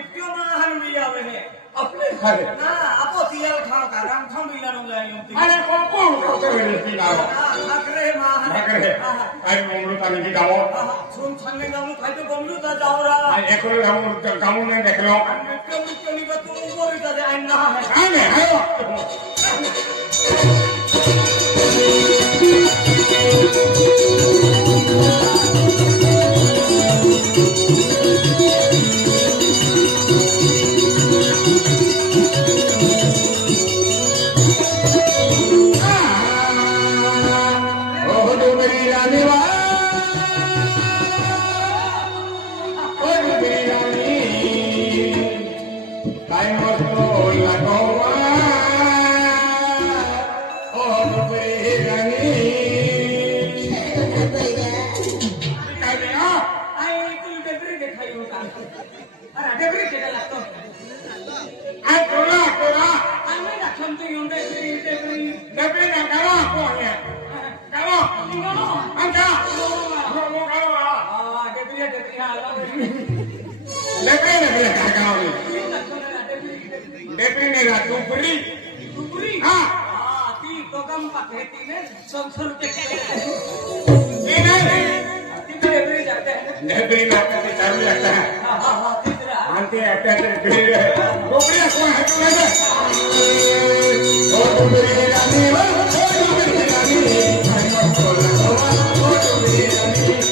ਕਿਉਂ ਨਾ ਹਰ ਮਿਲ ਜਾਵੇ ਹੈ ਆਪਣੇ ਘਰ ਨਾ ਆਪੋ ਤੀਆ ਠਾਣ ਕਰ ਰਾਮ ਥਾਂ ਵੀ ਲਾਣੋ ਲੈ ਜੰਤੀ ਅਰੇ ਕੋ ਕੋਣ ਕਰਦੇ ਵੇਲੇ ਸੀ ਨਾ ਲਗਰੇ ਮਾਹ ਲਗਰੇ ਆਈ ਮੋਮਨੂ ਤਾਂ ਨਹੀਂ ਜਾਵੋ ਸੁਣ ਛੰਨੇ ਦਾ ਨੂੰ ਖਾਈ ਤੋ ਗੰਮਨੂ ਤਾਂ ਜਾਵਰਾ ਆਈ ਇੱਕੋ ਹੀ ਹਮ ਗੰਮਨੂ ਨੇ ਦੇਖ ਲਓ ਕਿੰਨੇ ਕਿੰਨੀ ਬਤ ਨੂੰ ਉਗੋਰੀ ਤਾਂ ਦੇ ਆਈ ਨਾ ਹੈ ਆਨੇ ਆਇਓ Thank you. डेपी ने बोले कहा गांव में डेपी ने राजूपुरी टुपुरी हां ती गगम का खेती में 700 रुपए के ये नहीं ती पे डेपी जाते हैं ना डेपी में आकर के चार लगता है हां हां तीसरा हां ते आता है डेपी में टुपुरी को हट ले ले Thank you.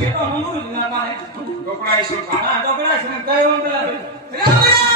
ये तो हम लोग ना कहां है टुकड़ा इसमें खाना टुकड़ा इसमें कई होंगे रे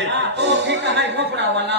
है ओ ठीक है वो पड़ा वाला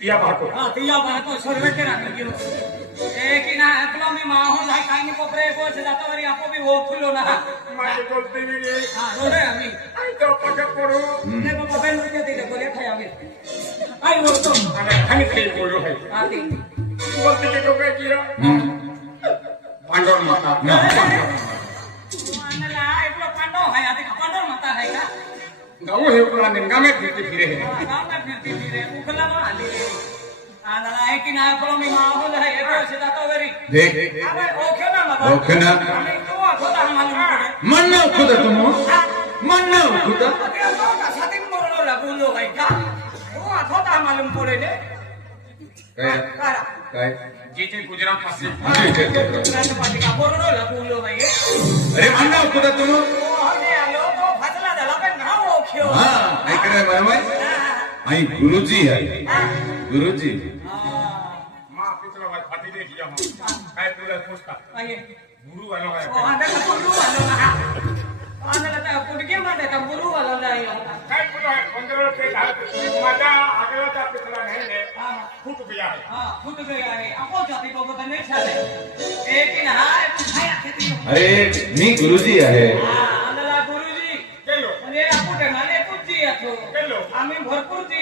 তিয়া বাহাকো হ্যাঁ তিয়া বাহাকো সর্বেতে রাখি গিয়ো এ কি না এপলো মি মা হল লাই কাইনি কোপরে বসে দাতবারি আপো বি ও ফুলো না মাকে বলতে নি রে হ্যাঁ রে আমি আই তো পাকে পড়ো নে বাবা বেন দিতে দিলে বলে খাই আমি আই বলতো আমি খাই খেয়ে পড়লো হই আতি বলতে কি কোকে কিরা হুম ভাঙ্গর মাথা না গাও হে উখলা নে গামে ফিরতে ফিরে গামে ফিরতে ফিরে উখলা মালি আদলা একি না কোলো মি মা হল হে তো সেটা তো বেরি দে আবে ওখে না মা ওখে না তো খোদা হামালি মন না খোদা তুমি মন না খোদা সাতিম মরল লা বুলো হই গা ও খোদা হামালি পড়ে নে কাই কাই জিতে গুজরাট পাসে জিতে গুজরাট পাসে কা বড় লাগুলো ভাই আরে মন্না কোদা তুমি ऐकरा बाय बाय आई गुरुजी आगे। गुरु है गुरुजी हां मां पितरा भाई पति देख जा काय तुला पुस्तक आई गुरु वाला काय ओ आंदा का गुरु वाला आंदा का पुडके मारे का गुरु वाला काय काय गुरु है कोंदरो के धारक माता आगला का पितरा नहीं ने फूट गया है हां फूट गया है अको जाती तो बने छले एक ना हाय हाय अरे नी गुरुजी है हां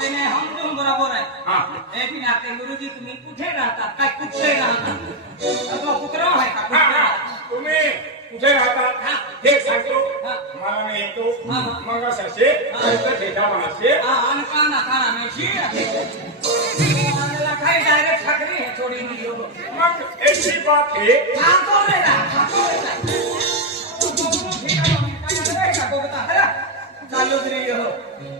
તેને હમ તુમ બરાબર હૈ હા એથી ના કે ગુરુજી તુમ પૂછે રહતા કા કુછે રહતા તો પુત્ર હૈ કા પુત્ર તુમ રહતા હા દેખ સાચો મારા ને તો મંગા સસે કઈ ભેટા માસે હા આન કાના કાના મે છી ચાલો